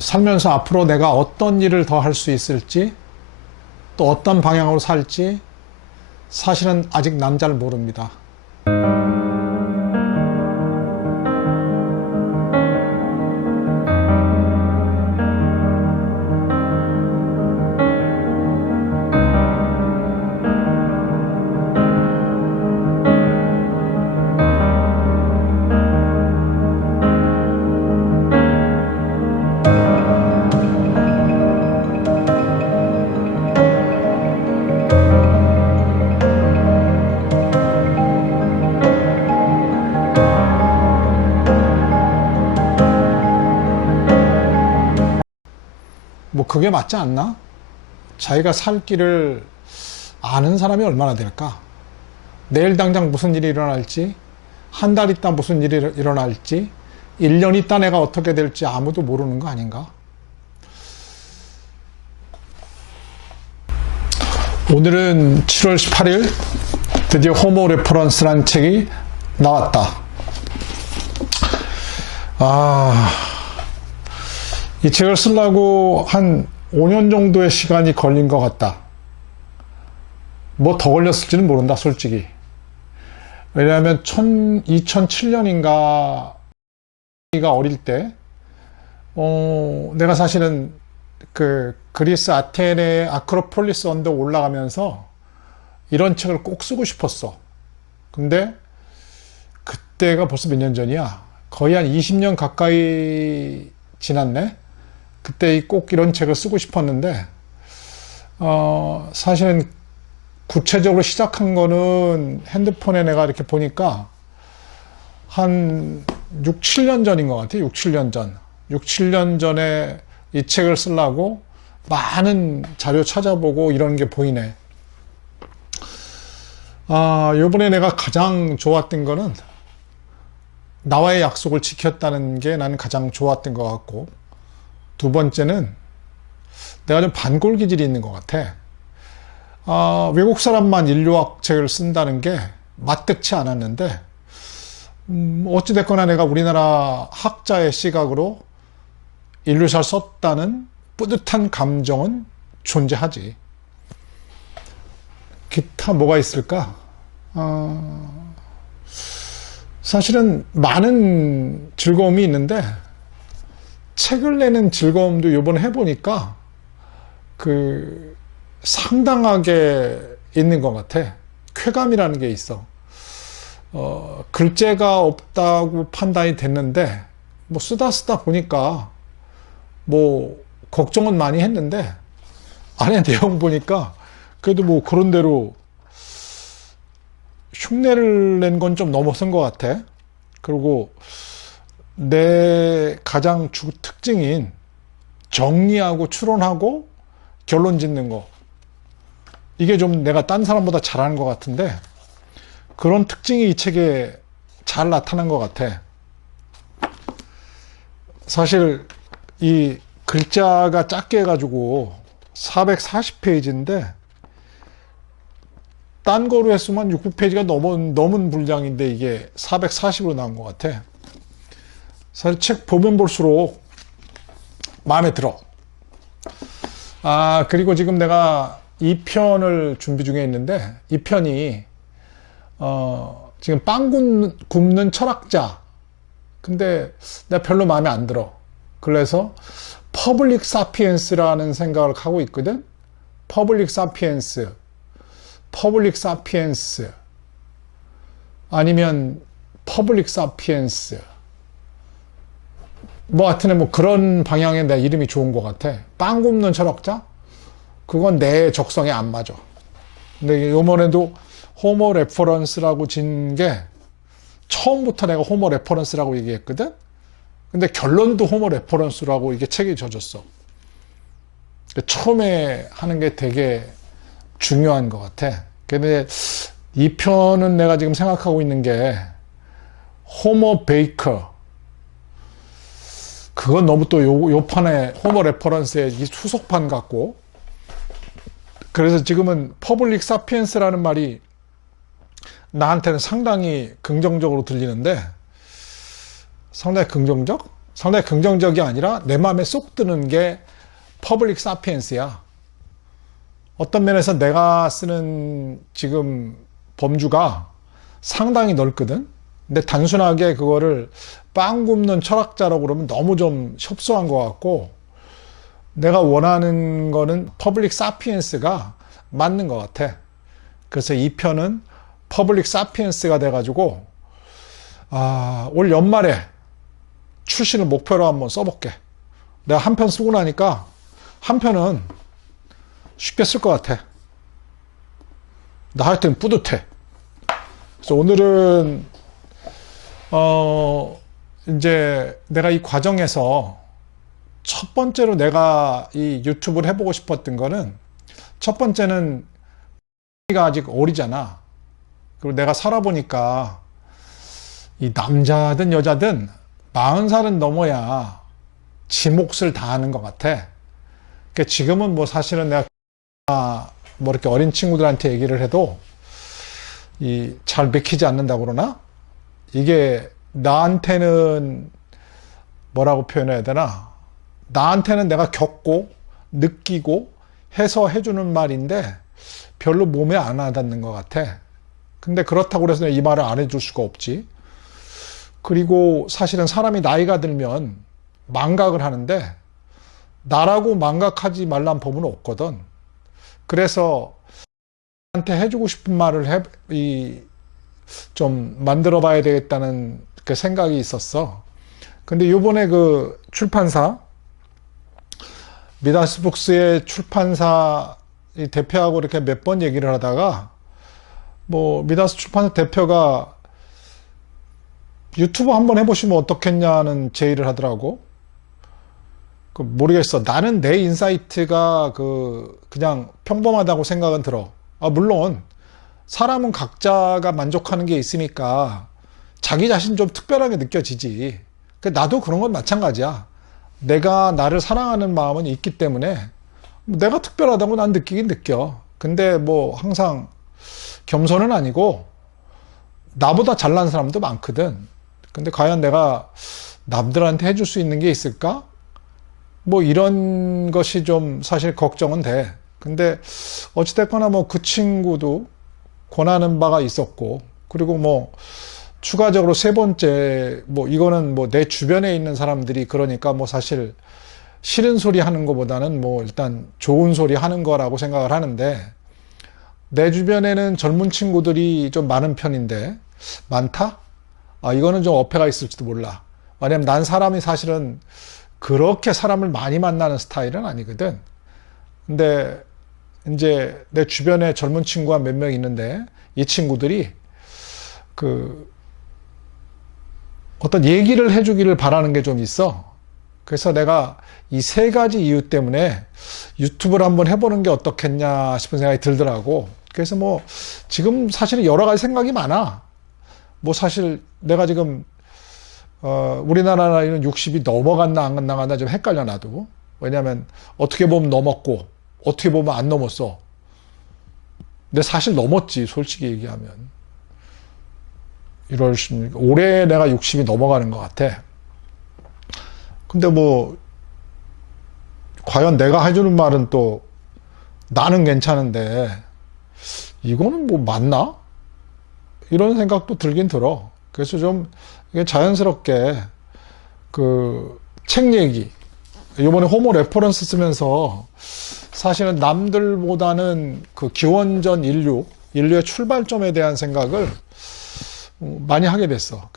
살면서 앞으로 내가 어떤 일을 더 할 수 있을지, 또 어떤 방향으로 살지, 사실은 아직 난 잘 모릅니다. 뭐 그게 맞지 않나? 자기가 살 길을 아는 사람이 얼마나 될까? 내일 당장 무슨 일이 일어날지, 한 달 있다 무슨 일이 일어날지, 1년 있다 내가 어떻게 될지 아무도 모르는 거 아닌가? 오늘은 7월 18일 드디어 호모 레퍼런스라는 책이 나왔다. 이 책을 쓰려고 한 5년 정도의 시간이 걸린 것 같다. 뭐 더 걸렸을지는 모른다, 솔직히. 왜냐하면 2007년인가 가 어릴 때, 내가 사실은 그 그리스 아테네 아크로폴리스 언덕 올라가면서 이런 책을 꼭 쓰고 싶었어. 근데 그때가 벌써 몇 년 전이야. 거의 한 20년 가까이 지났네. 그때 꼭 이런 책을 쓰고 싶었는데, 사실은 구체적으로 시작한 거는 핸드폰에 내가 이렇게 보니까 한 6, 7년 전인 것 같아요. 6, 7년 전. 6, 7년 전에 이 책을 쓰려고 많은 자료 찾아보고 이런 게 보이네. 요번에 내가 가장 좋았던 거는 나와의 약속을 지켰다는 게 나는 가장 좋았던 것 같고, 두 번째는 내가 좀 반골 기질이 있는 것 같아. 외국 사람만 인류학 책을 쓴다는 게 맞득치 않았는데, 어찌됐거나 내가 우리나라 학자의 시각으로 인류사를 썼다는 뿌듯한 감정은 존재하지. 기타 뭐가 있을까? 사실은 많은 즐거움이 있는데, 책을 내는 즐거움도 이번에 해보니까 상당하게 있는 것 같아. 쾌감이라는 게 있어. 글재가 없다고 판단이 됐는데, 뭐 쓰다 보니까 뭐 걱정은 많이 했는데, 안에 내용 보니까 그래도 뭐 그런 대로 흉내를 낸 건 좀 넘어선 것 같아. 그리고 내 가장 특징인 정리하고 추론하고 결론 짓는 거, 이게 좀 내가 딴 사람보다 잘하는 것 같은데, 그런 특징이 이 책에 잘 나타난 것 같아. 사실 이 글자가 작게 해가지고 440페이지인데 딴 거로 했으면 600페이지가 넘은 분량인데 이게 440으로 나온 것 같아. 사실 책 보면 볼수록 마음에 들어. 그리고 지금 내가 2편을 준비 중에 있는데, 2편이 지금 빵 굽는 철학자. 근데 내가 별로 마음에 안 들어. 그래서 퍼블릭 사피엔스라는 생각을 하고 있거든. 퍼블릭 사피엔스 아니면 퍼블릭 사피엔스, 뭐 하여튼 뭐 그런 방향의 내 이름이 좋은 것 같아. 빵 굽는 철학자? 그건 내 적성에 안 맞아. 근데 요번에도 호모 레퍼런스라고 진 게, 처음부터 내가 호모 레퍼런스라고 얘기했거든. 근데 결론도 호모 레퍼런스라고 이게 책이 져졌어. 처음에 하는 게 되게 중요한 것 같아. 근데 이 편은 내가 지금 생각하고 있는 게 호모 베이커. 그건 너무 또 요 판에 호모 레퍼런스의 이 후속판 같고, 그래서 지금은 퍼블릭 사피엔스라는 말이 나한테는 상당히 긍정적으로 들리는데, 상당히 긍정적? 상당히 긍정적이 아니라 내 마음에 쏙 드는 게 퍼블릭 사피엔스야. 어떤 면에서 내가 쓰는 지금 범주가 상당히 넓거든. 근데 단순하게 그거를 빵 굽는 철학자라고 그러면 너무 좀 협소한 것 같고, 내가 원하는 거는 퍼블릭 사피엔스가 맞는 것 같아. 그래서 이 편은 퍼블릭 사피엔스가 돼가지고 올 연말에 출시를 목표로 한번 써볼게. 내가 한 편 쓰고 나니까 한 편은 쉽게 쓸 것 같아. 나 하여튼 뿌듯해. 그래서 오늘은 이제 내가 이 과정에서 첫 번째로 내가 이 유튜브를 해보고 싶었던 거는, 첫 번째는 내가 아직 어리잖아. 그리고 내가 살아보니까 이 남자든 여자든 40살은 넘어야 지 몫을 다하는 것 같아. 그러니까 지금은 뭐 사실은 내가 뭐 이렇게 어린 친구들한테 얘기를 해도 잘 맥히지 않는다고 그러나? 이게 나한테는 뭐라고 표현해야 되나? 나한테는 내가 겪고 느끼고 해서 해주는 말인데 별로 몸에 안 와닿는 것 같아. 근데 그렇다고 해서 이 말을 안 해줄 수가 없지. 그리고 사실은 사람이 나이가 들면 망각을 하는데, 나라고 망각하지 말란 법은 없거든. 그래서 나한테 해주고 싶은 말을 좀 만들어 봐야 되겠다는 그 생각이 있었어. 근데 요번에 그 출판사, 미다스 북스의 출판사 대표하고 이렇게 몇 번 얘기를 하다가, 뭐 미다스 출판사 대표가 유튜브 한번 해보시면 어떻겠냐는 제의를 하더라고. 모르겠어. 나는 내 인사이트가 그냥 평범하다고 생각은 들어. 물론 사람은 각자가 만족하는 게 있으니까 자기 자신 좀 특별하게 느껴지지. 나도 그런 건 마찬가지야. 내가 나를 사랑하는 마음은 있기 때문에 내가 특별하다고 난 느끼긴 느껴. 근데 뭐 항상 겸손은 아니고 나보다 잘난 사람도 많거든. 근데 과연 내가 남들한테 해줄 수 있는 게 있을까? 뭐 이런 것이 좀 사실 걱정은 돼. 근데 어찌됐거나 뭐 그 친구도 권하는 바가 있었고, 그리고 뭐 추가적으로 세 번째, 뭐 이거는 뭐 내 주변에 있는 사람들이 그러니까 뭐 사실 싫은 소리 하는 것보다는 뭐 일단 좋은 소리 하는 거라고 생각을 하는데, 내 주변에는 젊은 친구들이 좀 많은 편인데, 많다? 이거는 좀 어폐가 있을지도 몰라. 왜냐면 난 사람이 사실은 그렇게 사람을 많이 만나는 스타일은 아니거든. 근데 이제 내 주변에 젊은 친구가 몇 명 있는데, 이 친구들이 어떤 얘기를 해주기를 바라는 게 좀 있어. 그래서 내가 이 세 가지 이유 때문에 유튜브를 한번 해보는 게 어떻겠냐 싶은 생각이 들더라고. 그래서 뭐 지금 사실은 여러 가지 생각이 많아. 뭐 사실 내가 지금 우리나라 나이는 60이 넘어갔나 안 나갔나 좀 헷갈려 나도. 왜냐하면 어떻게 보면 넘었고 어떻게 보면 안 넘었어. 근데 사실 넘었지, 솔직히 얘기하면. 올해 내가 60이 넘어가는 것 같아. 근데 뭐 과연 내가 해주는 말은 또 나는 괜찮은데 이거는 뭐 맞나? 이런 생각도 들긴 들어. 그래서 좀 자연스럽게 책 얘기, 이번에 호모 레퍼런스 쓰면서 사실은 남들보다는 기원전 인류의 출발점에 대한 생각을 많이 하게 됐어.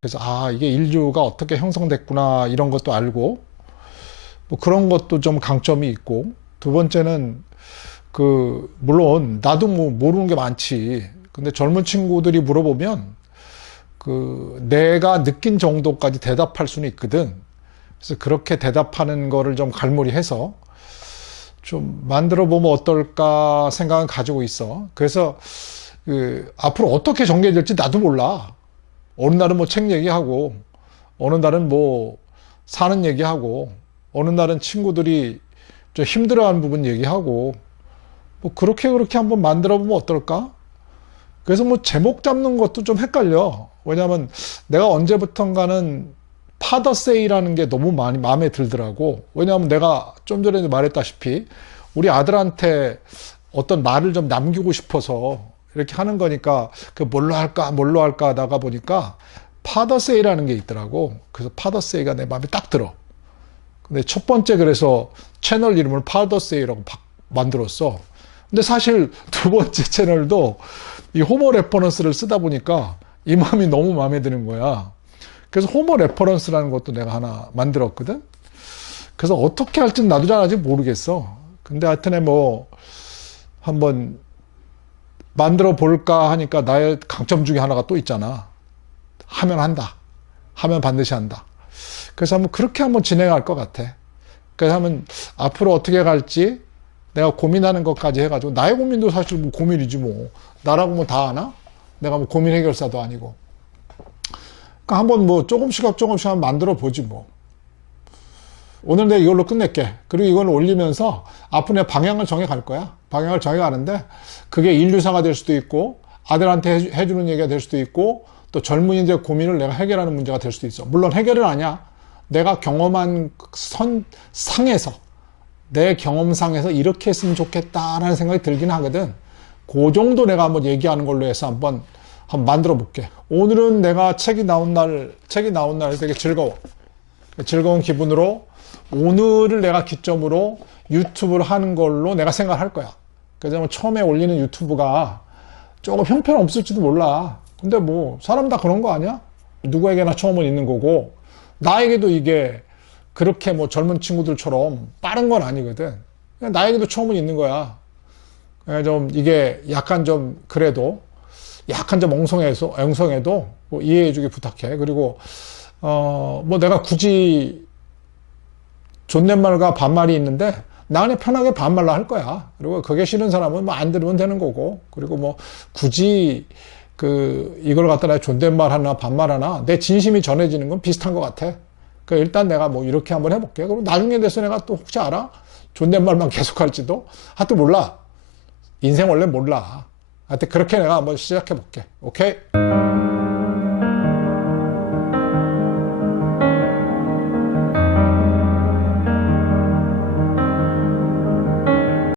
그래서 이게 인류가 어떻게 형성됐구나 이런 것도 알고, 뭐 그런 것도 좀 강점이 있고, 두 번째는 물론 나도 뭐 모르는 게 많지. 근데 젊은 친구들이 물어보면 내가 느낀 정도까지 대답할 수는 있거든. 그래서 그렇게 대답하는 거를 좀 갈무리해서 좀 만들어 보면 어떨까 생각은 가지고 있어. 그래서 앞으로 어떻게 전개될지 나도 몰라. 어느 날은 뭐 책 얘기하고, 어느 날은 뭐 사는 얘기하고, 어느 날은 친구들이 좀 힘들어하는 부분 얘기하고, 뭐 그렇게 한번 만들어 보면 어떨까? 그래서 뭐 제목 잡는 것도 좀 헷갈려. 왜냐하면 내가 언제부턴가는 파더세이라는 게 너무 많이 마음에 들더라고. 왜냐하면 내가 좀 전에 말했다시피 우리 아들한테 어떤 말을 좀 남기고 싶어서 이렇게 하는 거니까 그 뭘로 할까 하다가 보니까 파더세이라는 게 있더라고. 그래서 파더세이가 내 마음에 딱 들어. 근데 첫 번째 그래서 채널 이름을 파더세이라고 만들었어. 근데 사실 두 번째 채널도 이 호모 레퍼런스를 쓰다 보니까 이 마음이 너무 마음에 드는 거야. 그래서 호모 레퍼런스라는 것도 내가 하나 만들었거든. 그래서 어떻게 할지는 나도 잘 아직 모르겠어. 근데 하여튼에 뭐 한번 만들어 볼까 하니까 나의 강점 중에 하나가 또 있잖아. 하면 한다. 하면 반드시 한다. 그래서 한번 그렇게 한번 진행할 것 같아. 그래서 한번 앞으로 어떻게 갈지 내가 고민하는 것까지 해가지고, 나의 고민도 사실 뭐 고민이지 뭐. 나라고 뭐 다 아나? 내가 뭐 고민 해결사도 아니고. 그러니까 한번 뭐 조금씩 한번 만들어 보지 뭐. 오늘 내가 이걸로 끝낼게. 그리고 이걸 올리면서 앞으로 내 방향을 정해 갈 거야. 방향을 정해 가는데 그게 인류사가 될 수도 있고, 아들한테 해주는 얘기가 될 수도 있고, 또 젊은이들의 고민을 내가 해결하는 문제가 될 수도 있어. 물론 해결은 아니야. 내가 경험한 상에서, 내 경험상에서 이렇게 했으면 좋겠다라는 생각이 들긴 하거든. 그 정도 내가 한번 얘기하는 걸로 해서 한번 만들어 볼게. 오늘은 내가 책이 나온 날 되게 즐거운 기분으로 오늘을 내가 기점으로 유튜브를 하는 걸로 내가 생각을 할 거야. 그래서 처음에 올리는 유튜브가 조금 형편없을지도 몰라. 근데 뭐 사람 다 그런 거 아니야? 누구에게나 처음은 있는 거고, 나에게도 이게 그렇게 뭐 젊은 친구들처럼 빠른 건 아니거든. 그냥 나에게도 처음은 있는 거야. 좀 이게 약간 좀 그래도 약간 좀 엉성해도 뭐 이해해주기 부탁해. 그리고 뭐 내가 굳이 존댓말과 반말이 있는데 나는 편하게 반말로 할 거야. 그리고 그게 싫은 사람은 뭐 안 들으면 되는 거고. 그리고 뭐 굳이 이걸 갖다 내가 존댓말 하나 반말 하나 내 진심이 전해지는 건 비슷한 것 같아. 그러니까 일단 내가 뭐 이렇게 한번 해볼게. 그럼 나중에 돼서 내가 또 혹시 알아? 존댓말만 계속 할지도? 하여튼 몰라. 인생 원래 몰라. 하여튼 그렇게 내가 한번 시작해 볼게. 오케이?